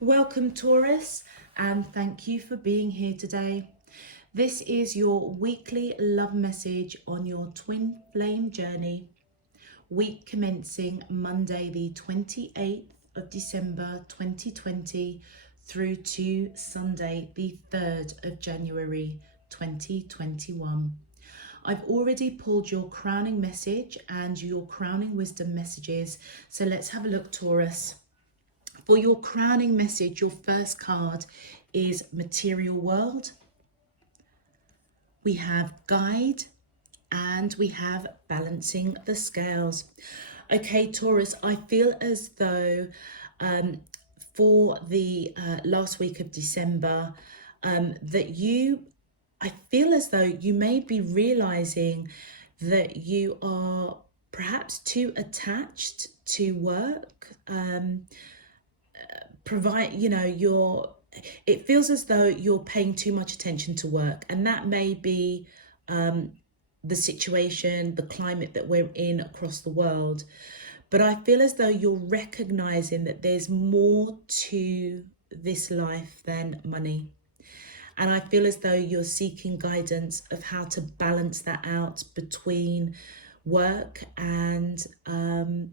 Welcome, Taurus, and thank you for being here today. This is your weekly love message on your twin flame journey, week commencing Monday, the 28th of December 2020, through to Sunday, the 3rd of January 2021. I've already pulled your crowning message and your crowning wisdom messages, so let's have a look, Taurus. For your crowning message, your first card is Material World. We have Guide and we have Balancing the Scales. Okay, Taurus, I feel as though for the last week of December, I feel as though you may be realizing that you are perhaps too attached to work. It feels as though you're paying too much attention to work, and that may be the situation, the climate that we're in across the world. But I feel as though you're recognizing that there's more to this life than money. And I feel as though you're seeking guidance of how to balance that out between work and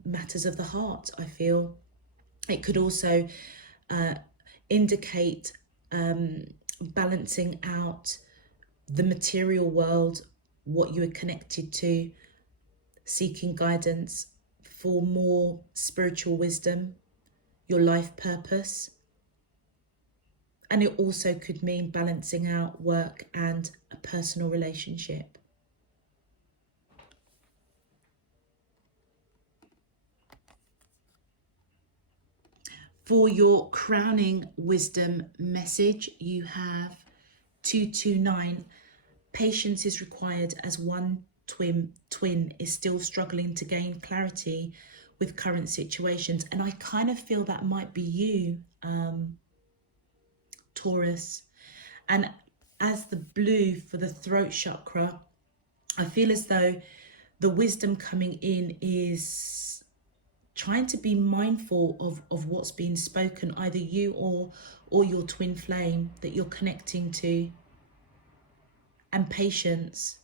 matters of the heart, I feel. It could also indicate balancing out the material world, what you are connected to, seeking guidance for more spiritual wisdom, your life purpose. And it also could mean balancing out work and a personal relationship. For your crowning wisdom message, you have 229. Patience is required as one twin is still struggling to gain clarity with current situations. And I kind of feel that might be you, Taurus. And as the blue for the throat chakra, I feel as though the wisdom coming in is trying to be mindful of what's being spoken, either you or your twin flame that you're connecting to. And patience.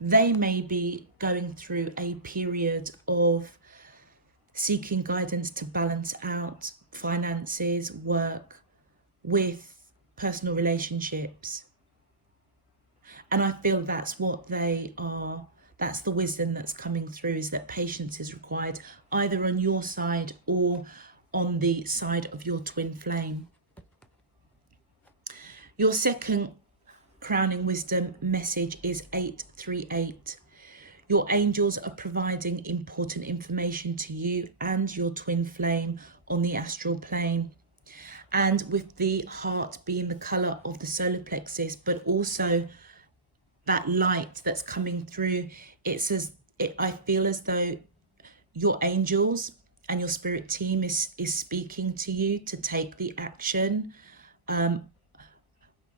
They may be going through a period of seeking guidance to balance out finances, work, with personal relationships. And I feel that's what they are. That's the wisdom that's coming through, is that patience is required either on your side or on the side of your twin flame. Your second crowning wisdom message is 838. Your angels are providing important information to you and your twin flame on the astral plane. And with the heart being the colour of the solar plexus, but also that light that's coming through, I feel as though your angels and your spirit team is speaking to you to take the action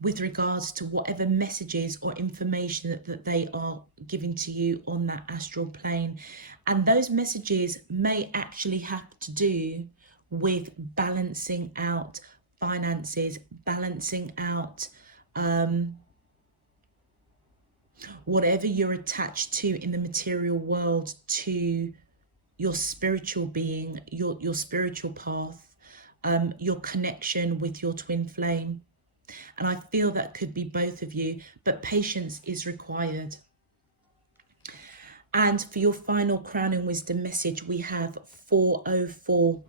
with regards to whatever messages or information that they are giving to you on that astral plane. And those messages may actually have to do with balancing out finances, balancing out whatever you're attached to in the material world to your spiritual being, your spiritual path, your connection with your twin flame. And I feel that could be both of you, but patience is required. And for your final crowning wisdom message, we have 404.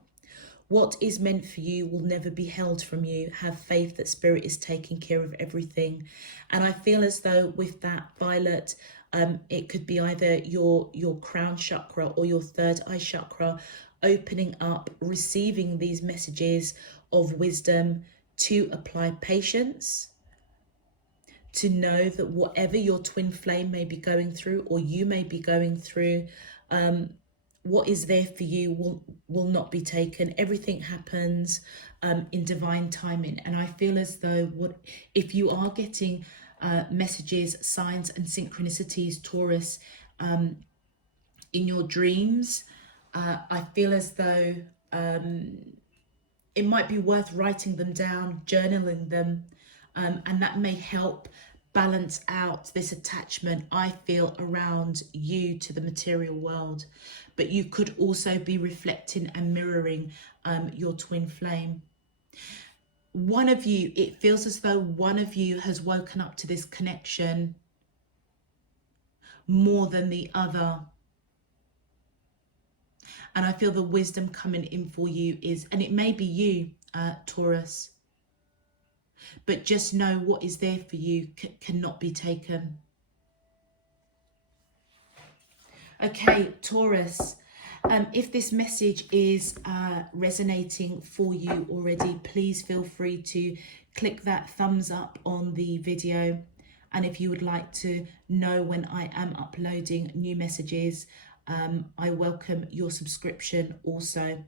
What is meant for you will never be held from you. Have faith that spirit is taking care of everything. And I feel as though with that violet, it could be either your crown chakra or your third eye chakra opening up, receiving these messages of wisdom to apply patience, to know that whatever your twin flame may be going through or you may be going through, what is there for you will not be taken. Everything happens in divine timing. And I feel as though if you are getting messages, signs and synchronicities, Taurus, in your dreams, I feel as though it might be worth writing them down, journaling them, and that may help balance out this attachment I feel around you to the material world. But you could also be reflecting and mirroring your twin flame. One of you, it feels as though one of you has woken up to this connection more than the other. And I feel the wisdom coming in for you is, and it may be you, Taurus, but just know what is there for you cannot be taken. Okay, Taurus, if this message is resonating for you already, please feel free to click that thumbs up on the video. And if you would like to know when I am uploading new messages, I welcome your subscription also.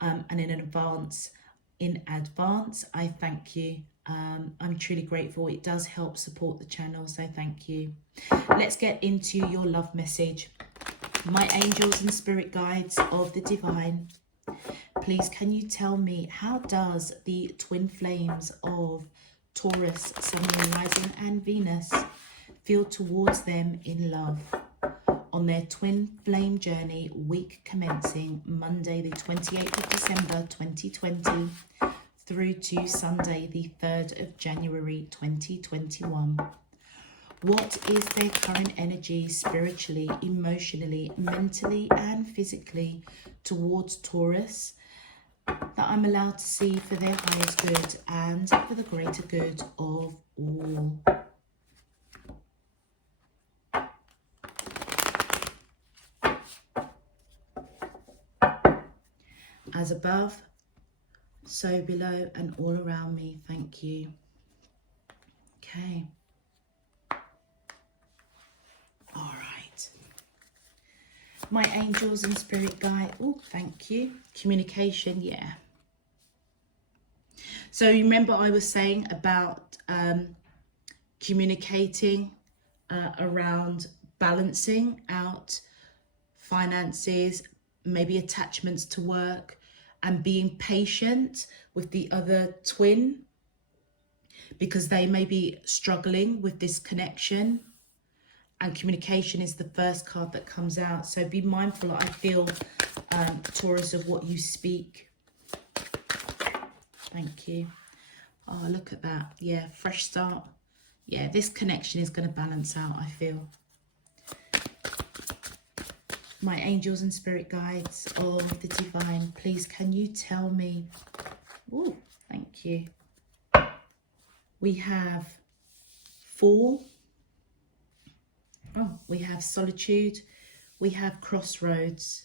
And in advance, I thank you. I'm truly grateful. It does help support the channel, so thank you. Let's get into your love message. My angels and spirit guides of the divine, please can you tell me, how does the twin flames of Taurus, Sun, Moon, Rising and Venus feel towards them in love on their twin flame journey, week commencing Monday the 28th of December 2020 through to Sunday the 3rd of January 2021? What is their current energy spiritually, emotionally, mentally and physically towards Taurus that I'm allowed to see for their highest good and for the greater good of all? As above, so below and all around me. Thank you. Okay. All right. My angels and spirit guide. Oh, thank you. Communication, yeah. So remember I was saying about communicating around balancing out finances, maybe attachments to work, and being patient with the other twin because they may be struggling with this connection. And communication is the first card that comes out. So be mindful, I feel, Taurus, of what you speak. Thank you. Oh, look at that. Yeah, fresh start. Yeah, this connection is going to balance out, I feel. My angels and spirit guides of the divine, please can you tell me? Oh, thank you. We have 4. Oh, we have solitude, we have crossroads,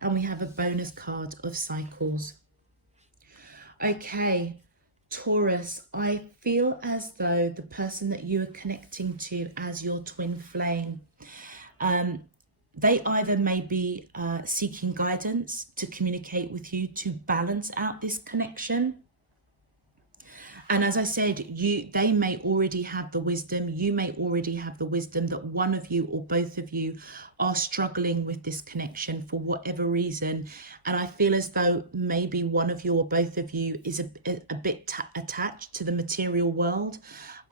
and we have a bonus card of cycles. Okay, Taurus, I feel as though the person that you are connecting to as your twin flame, they either may be seeking guidance to communicate with you to balance out this connection. And as I said, they may already have the wisdom, you may already have the wisdom that one of you or both of you are struggling with this connection for whatever reason. And I feel as though maybe one of you or both of you is a bit attached to the material world,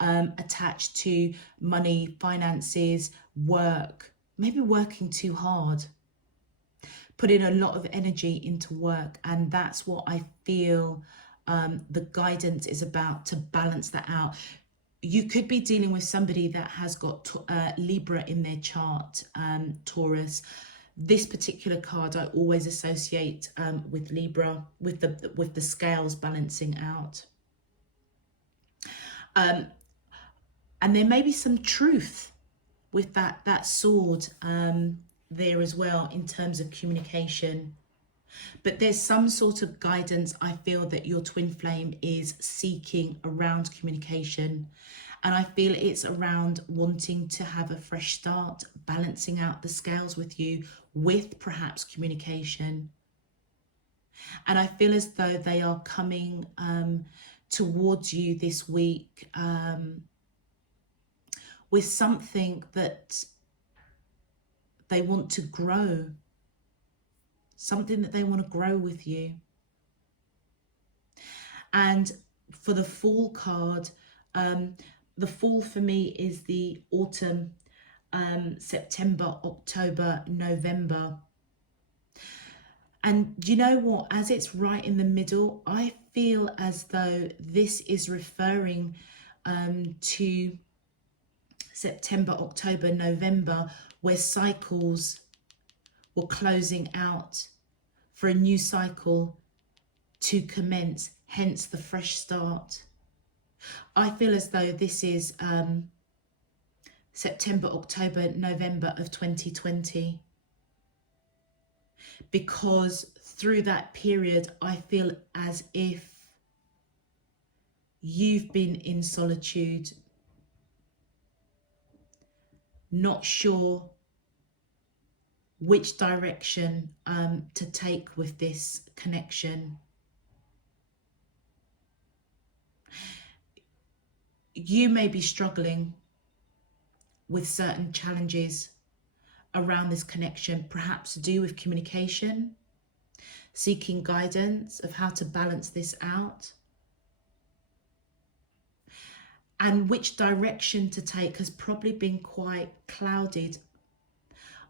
attached to money, finances, work, maybe working too hard, putting a lot of energy into work. And that's what I feel the guidance is about, to balance that out. You could be dealing with somebody that has got Libra in their chart, Taurus. This particular card I always associate with Libra, with the scales balancing out. And there may be some truth with that sword there as well in terms of communication. But there's some sort of guidance I feel that your twin flame is seeking around communication. And I feel it's around wanting to have a fresh start, balancing out the scales with you with perhaps communication. And I feel as though they are coming towards you this week with something that they want to grow. Something that they want to grow with you. And for the Fool card, the Fool for me is the autumn, September, October, November. And you know what, as it's right in the middle, I feel as though this is referring to September, October, November, where cycles were closing out for a new cycle to commence, hence the fresh start. I feel as though this is September, October, November of 2020. Because through that period, I feel as if you've been in solitude, not sure which direction to take with this connection. You may be struggling with certain challenges around this connection, perhaps to do with communication, seeking guidance of how to balance this out. And which direction to take has probably been quite clouded,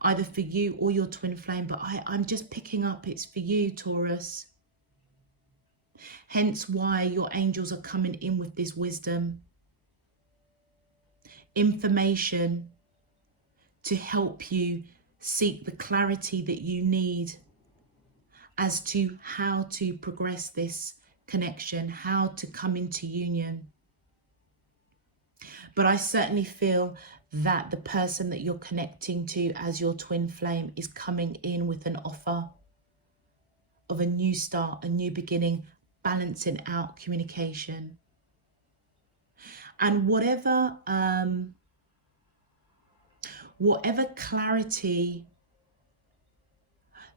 either for you or your twin flame, but I'm just picking up it's for you, Taurus. Hence why your angels are coming in with this wisdom, information to help you seek the clarity that you need as to how to progress this connection, how to come into union. But I certainly feel that the person that you're connecting to as your twin flame is coming in with an offer of a new start, a new beginning, balancing out communication. And whatever clarity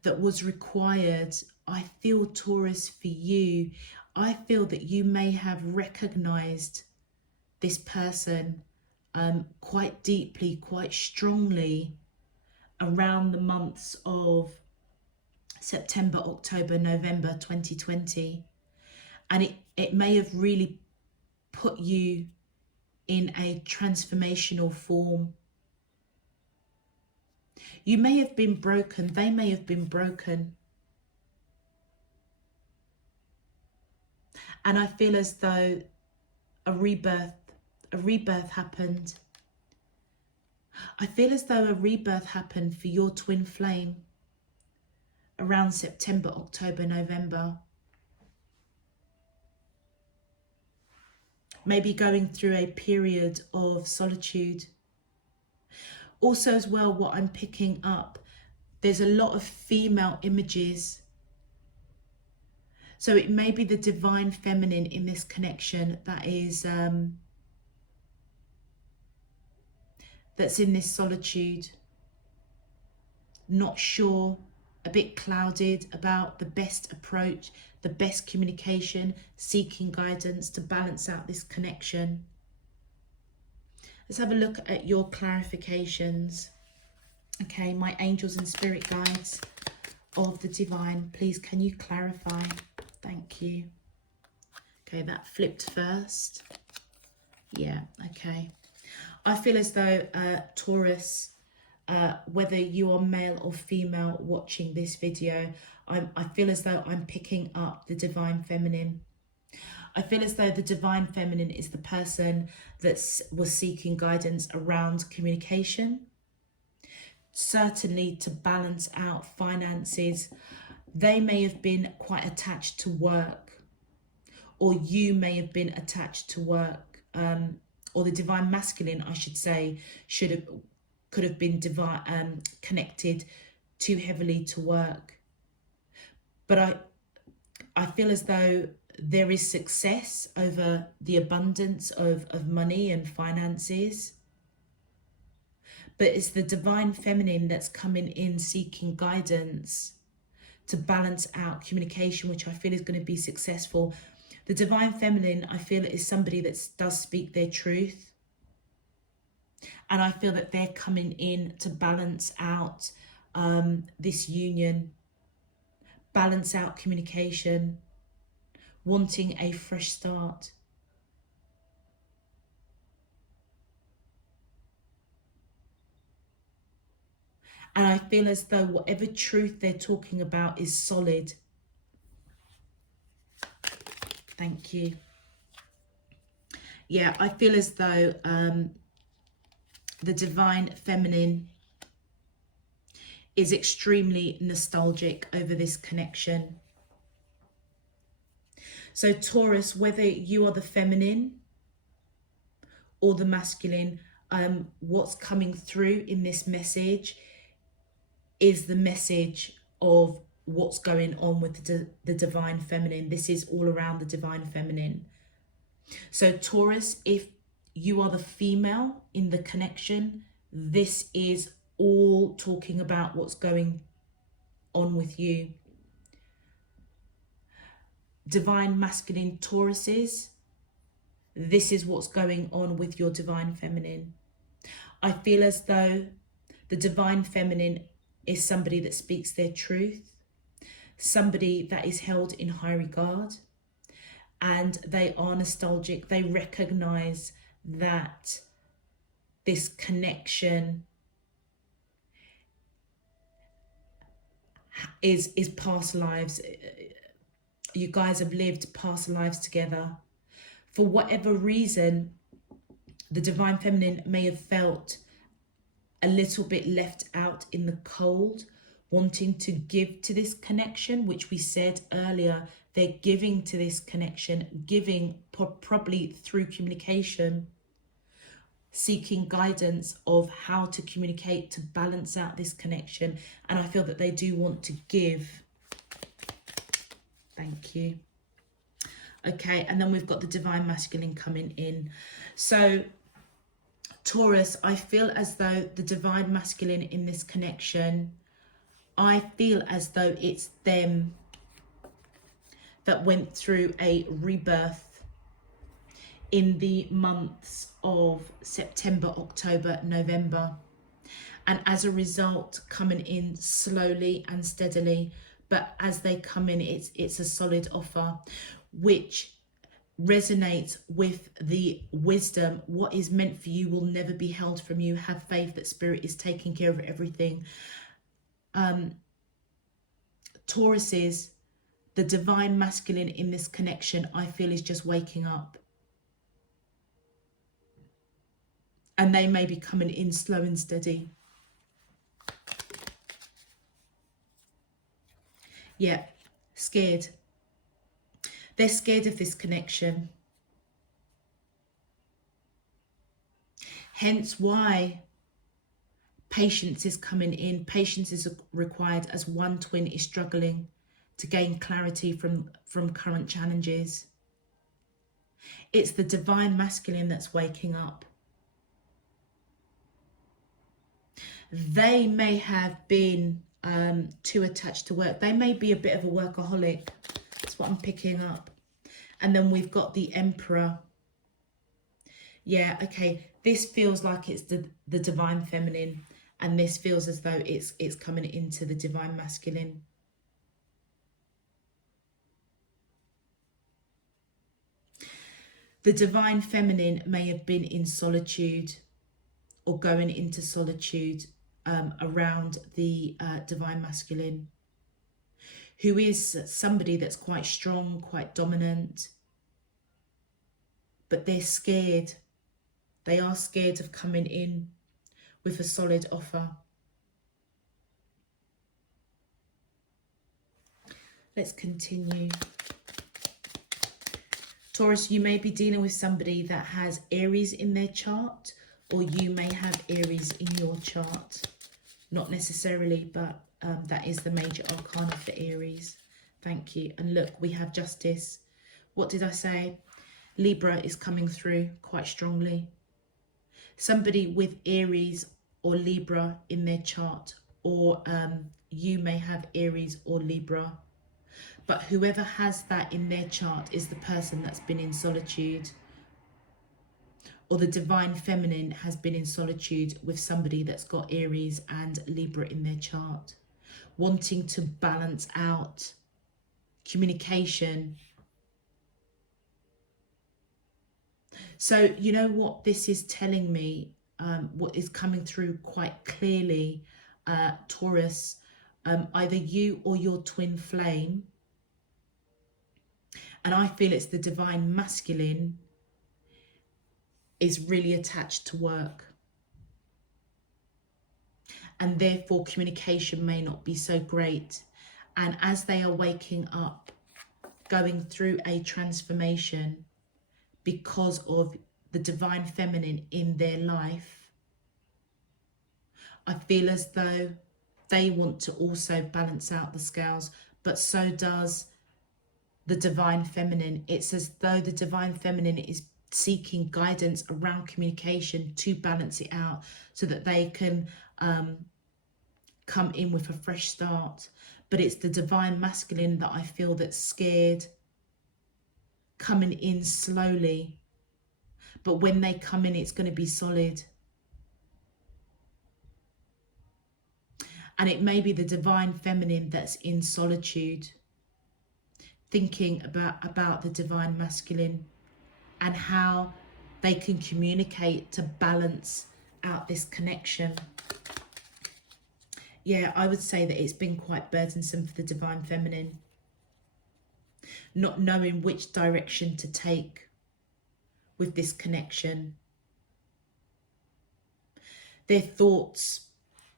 that was required, I feel, Taurus, for you, I feel that you may have recognized this person quite deeply, quite strongly around the months of September, October, November 2020. And it may have really put you in a transformational form. You may have been broken, they may have been broken. And I feel as though a rebirth happened. I feel as though a rebirth happened for your twin flame around September, October, November. Maybe going through a period of solitude. Also as well, what I'm picking up, there's a lot of female images. So it may be the divine feminine in this connection that is that's in this solitude, not sure, a bit clouded about the best approach, the best communication, seeking guidance to balance out this connection. Let's have a look at your clarifications. Okay, my angels and spirit guides of the divine, please can you clarify? Thank you. Okay, that flipped first. Yeah, okay. I feel as though Taurus, whether you are male or female watching this video, I feel as though I'm picking up the divine feminine. I feel as though the divine feminine is the person that was seeking guidance around communication, certainly to balance out finances. They may have been quite attached to work, or you may have been attached to work, or the divine masculine, I should say, could have been connected too heavily to work. But I feel as though there is success over the abundance of money and finances. But it's the divine feminine that's coming in seeking guidance to balance out communication, which I feel is going to be successful. The divine feminine, I feel, is somebody that does speak their truth. And I feel that they're coming in to balance out this union, balance out communication, wanting a fresh start. And I feel as though whatever truth they're talking about is solid. Thank you. Yeah, I feel as though the divine feminine is extremely nostalgic over this connection. So Taurus, whether you are the feminine or the masculine, what's coming through in this message is the message of what's going on with the divine feminine. This is all around the divine feminine. So Taurus, if you are the female in the connection, this is all talking about what's going on with you. Divine masculine Tauruses, this is what's going on with your divine feminine. I feel as though the divine feminine is somebody that speaks their truth, somebody that is held in high regard, and they are nostalgic. They recognize that this connection is past lives. You guys have lived past lives together. For whatever reason, the divine feminine may have felt a little bit left out in the cold, wanting to give to this connection, which we said earlier, they're giving to this connection, giving probably through communication, seeking guidance of how to communicate to balance out this connection. And I feel that they do want to give. Thank you. Okay, and then we've got the divine masculine coming in. So Taurus, I feel as though the divine masculine in this connection, I feel as though it's them that went through a rebirth in the months of September, October, November. And as a result, coming in slowly and steadily. But as they come in, it's a solid offer, which resonates with the wisdom. What is meant for you will never be held from you. Have faith that spirit is taking care of everything. Tauruses, the divine masculine in this connection, I feel is just waking up. And they may be coming in slow and steady. Yeah, scared. They're scared of this connection. Hence why patience is coming in. Patience is required as one twin is struggling to gain clarity from current challenges. It's the divine masculine that's waking up. They may have been too attached to work. They may be a bit of a workaholic. That's what I'm picking up. And then we've got the Emperor. Yeah, okay. This feels like it's the divine feminine, and this feels as though it's coming into the divine masculine. The divine feminine may have been in solitude or going into solitude around the divine masculine, who is somebody that's quite strong, quite dominant, but they're scared. They are scared of coming in with a solid offer. Let's continue. Taurus, you may be dealing with somebody that has Aries in their chart, or you may have Aries in your chart. Not necessarily, but that is the major arcana for Aries. Thank you. And look, we have Justice. What did I say? Libra is coming through quite strongly. Somebody with Aries or Libra in their chart, or you may have Aries or Libra. But whoever has that in their chart is the person that's been in solitude, or the divine feminine has been in solitude with somebody that's got Aries and Libra in their chart, wanting to balance out communication So you know what this is telling me, what is coming through quite clearly, Taurus, either you or your twin flame, and I feel it's the divine masculine, is really attached to work. And therefore communication may not be so great. And as they are waking up, going through a transformation because of the divine feminine in their life, I feel as though they want to also balance out the scales, but so does the divine feminine. It's as though the divine feminine is seeking guidance around communication to balance it out so that they can come in with a fresh start. But it's the divine masculine that I feel that's scared, coming in slowly. But when they come in, it's going to be solid. And it may be the divine feminine that's in solitude, thinking about the divine masculine and how they can communicate to balance out this connection. Yeah, I would say that it's been quite burdensome for the divine feminine, not knowing which direction to take with this connection. Their thoughts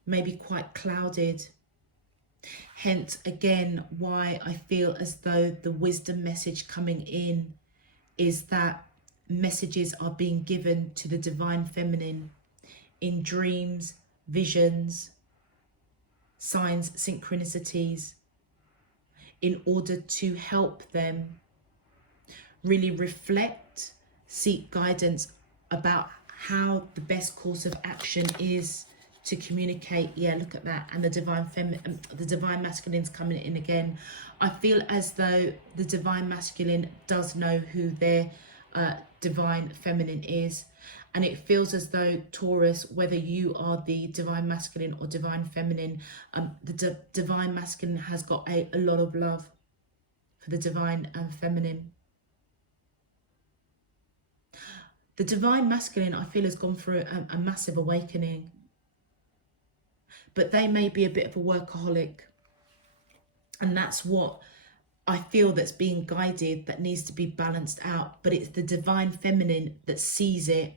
may be quite clouded. Hence, again, why I feel as though the wisdom message coming in is that messages are being given to the divine feminine in dreams, visions, signs, synchronicities, in order to help them really reflect, seek guidance about how the best course of action is to communicate. Yeah, look at that. And the divine masculine's coming in again. I feel as though the divine masculine does know who their divine feminine is. And it feels as though, Taurus, whether you are the divine masculine or divine feminine, the divine masculine has got a lot of love for the divine feminine. The divine masculine, I feel, has gone through a massive awakening. But they may be a bit of a workaholic. And that's what I feel that's being guided, that needs to be balanced out. But it's the divine feminine that sees it.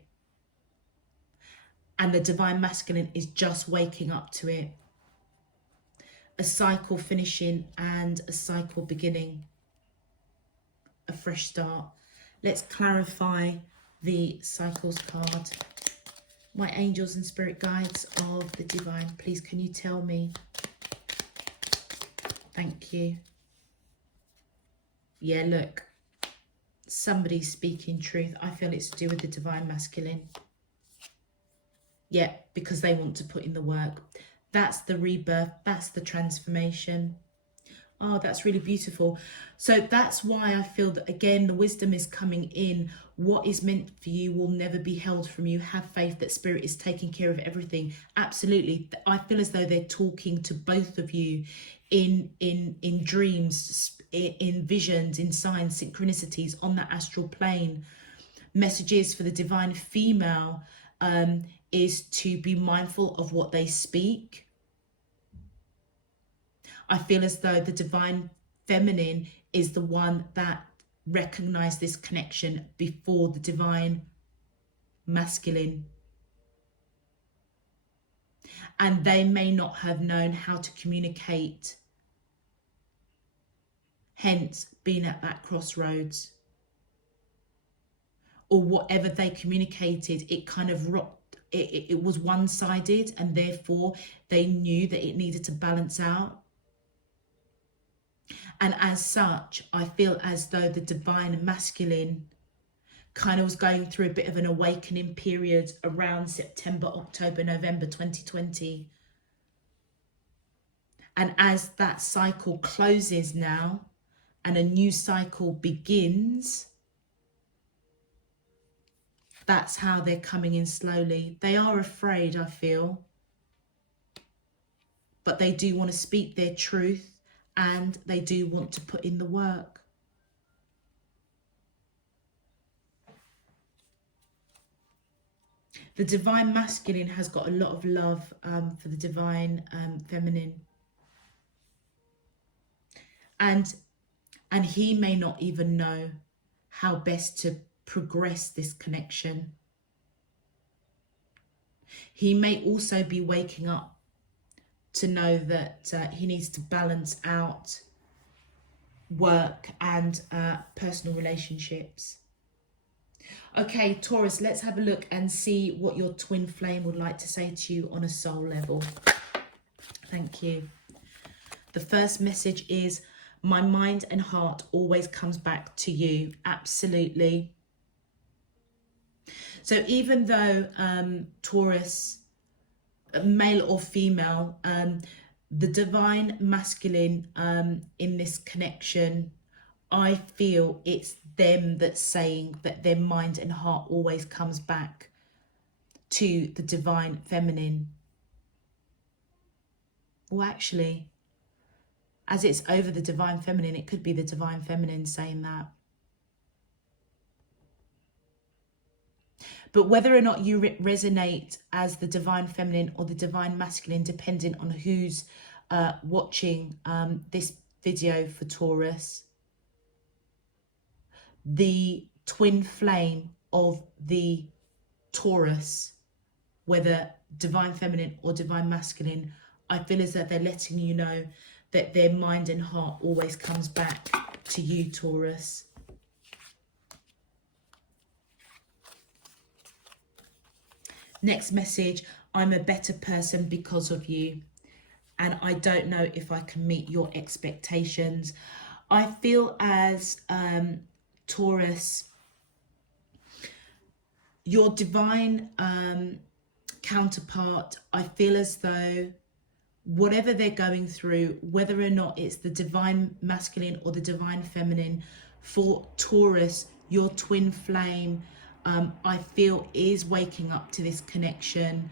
And the divine masculine is just waking up to it. A cycle finishing and a cycle beginning. A fresh start. Let's clarify the cycles card. My angels and spirit guides of the divine, please can you tell me? Thank you. Yeah, look, somebody's speaking truth. I feel it's to do with the divine masculine. Yeah, because they want to put in the work. That's the rebirth. That's the transformation. Oh, that's really beautiful. So that's why I feel that, again, the wisdom is coming in. What is meant for you will never be held from you. Have faith that spirit is taking care of everything. Absolutely. I feel as though they're talking to both of you in dreams, in visions, in signs, synchronicities, on the astral plane. Messages for the divine female is to be mindful of what they speak. I feel as though the divine feminine is the one that recognized this connection before the divine masculine. And they may not have known how to communicate, hence being at that crossroads. Or whatever they communicated, it kind of rocked. It was one-sided, and therefore they knew that it needed to balance out. And as such, I feel as though the divine masculine kind of was going through a bit of an awakening period around September, October, November 2020. And as that cycle closes now and a new cycle begins, that's how they're coming in slowly. They are afraid, I feel, but they do want to speak their truth. And they do want to put in the work. The divine masculine has got a lot of love for the divine feminine. And he may not even know how best to progress this connection. He may also be waking up to know that he needs to balance out work and personal relationships. Okay, Taurus, let's have a look and see what your twin flame would like to say to you on a soul level. Thank you. The first message is, my mind and heart always comes back to you. Absolutely. So even though Taurus, male or female, the divine masculine in this connection, I feel it's them that's saying that their mind and heart always comes back to the divine feminine. Well, actually, as it's over the divine feminine, it could be the divine feminine saying that. But whether or not you resonate as the divine feminine or the divine masculine, depending on who's watching this video for Taurus, the twin flame of the Taurus, whether divine feminine or divine masculine, I feel as that they're letting you know that their mind and heart always comes back to you, Taurus. Next message, I'm a better person because of you, and I don't know if I can meet your expectations. I feel as Taurus, your divine counterpart, I feel as though whatever they're going through, whether or not it's the divine masculine or the divine feminine, for Taurus, your twin flame, I feel is waking up to this connection,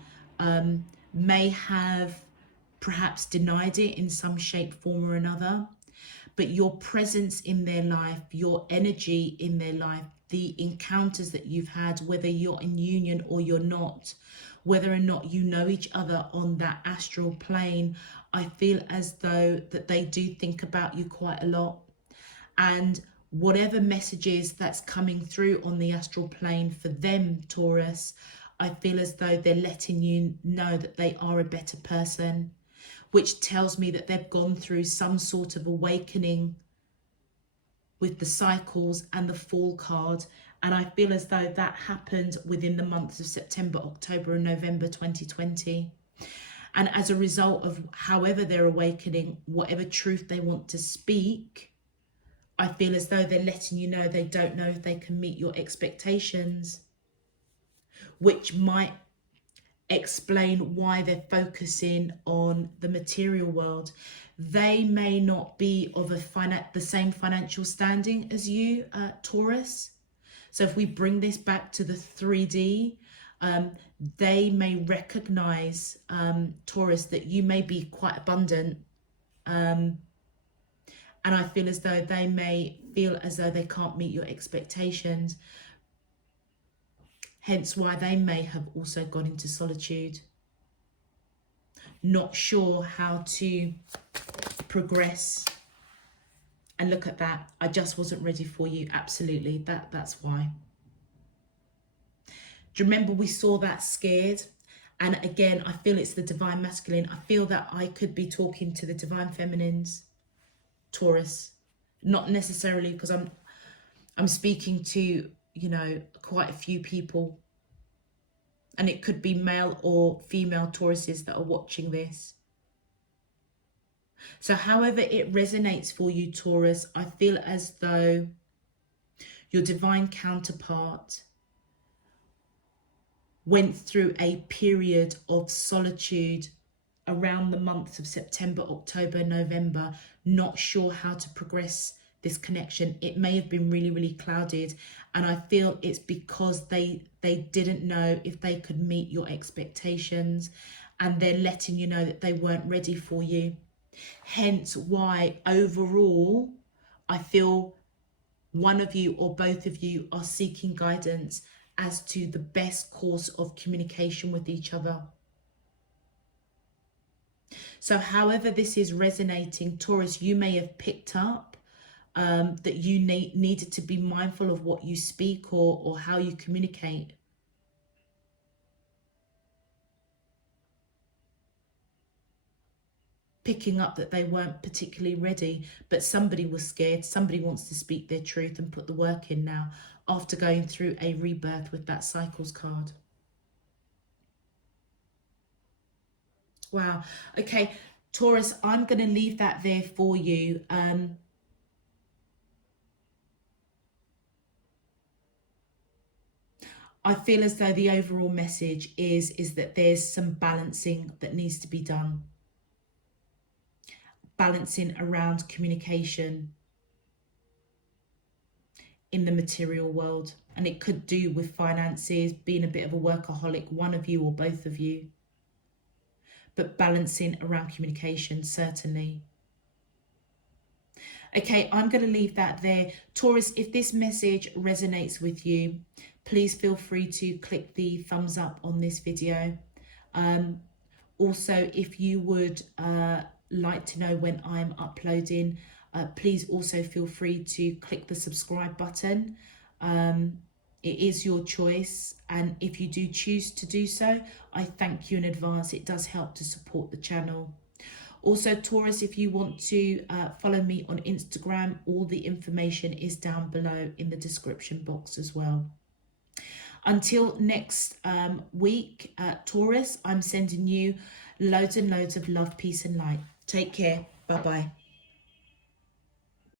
may have perhaps denied it in some shape, form or another, but your presence in their life, your energy in their life, the encounters that you've had, whether you're in union or you're not, whether or not you know each other on that astral plane, I feel as though that they do think about you quite a lot. And whatever messages that's coming through on the astral plane for them, Taurus, I feel as though they're letting you know that they are a better person, which tells me that they've gone through some sort of awakening with the cycles and the Fool card. And I feel as though that happened within the months of September, October and November 2020. And as a result of however they're awakening, whatever truth they want to speak, I feel as though they're letting you know they don't know if they can meet your expectations, which might explain why they're focusing on the material world. They may not be of the same financial standing as you, Taurus. So if we bring this back to the 3D, they may recognize, Taurus, that you may be quite abundant. And I feel as though they may feel as though they can't meet your expectations. Hence why they may have also gone into solitude. Not sure how to progress. And look at that. I just wasn't ready for you. Absolutely. That's why. Do you remember we saw that scared? And again, I feel it's the divine masculine. I feel that I could be talking to the divine feminines, Taurus. Not necessarily because I'm speaking to, you know, quite a few people. And it could be male or female Tauruses that are watching this. So however it resonates for you, Taurus, I feel as though your divine counterpart went through a period of solitude around the months of September, October, November, not sure how to progress this connection. It may have been really, really clouded. And I feel it's because they didn't know if they could meet your expectations, and they're letting you know that they weren't ready for you. Hence why overall, I feel one of you or both of you are seeking guidance as to the best course of communication with each other. So however this is resonating, Taurus, you may have picked up that you needed to be mindful of what you speak or how you communicate. Picking up that they weren't particularly ready, but somebody was scared. Somebody wants to speak their truth and put the work in now after going through a rebirth with that cycles card. Wow. Okay, Taurus, I'm going to leave that there for you. I feel as though the overall message is that there's some balancing that needs to be done. Balancing around communication in the material world. And it could do with finances, being a bit of a workaholic, one of you or both of you. But balancing around communication, certainly. Okay, I'm going to leave that there. Taurus, if this message resonates with you, please feel free to click the thumbs up on this video. Also, if you would like to know when I'm uploading, please also feel free to click the subscribe button. It is your choice, and if you do choose to do so, I thank you in advance. It does help to support the channel. Also, Taurus, if you want to follow me on Instagram, all the information is down below in the description box as well. Until next week, Taurus, I'm sending you loads and loads of love, peace and light. Take care. Bye-bye.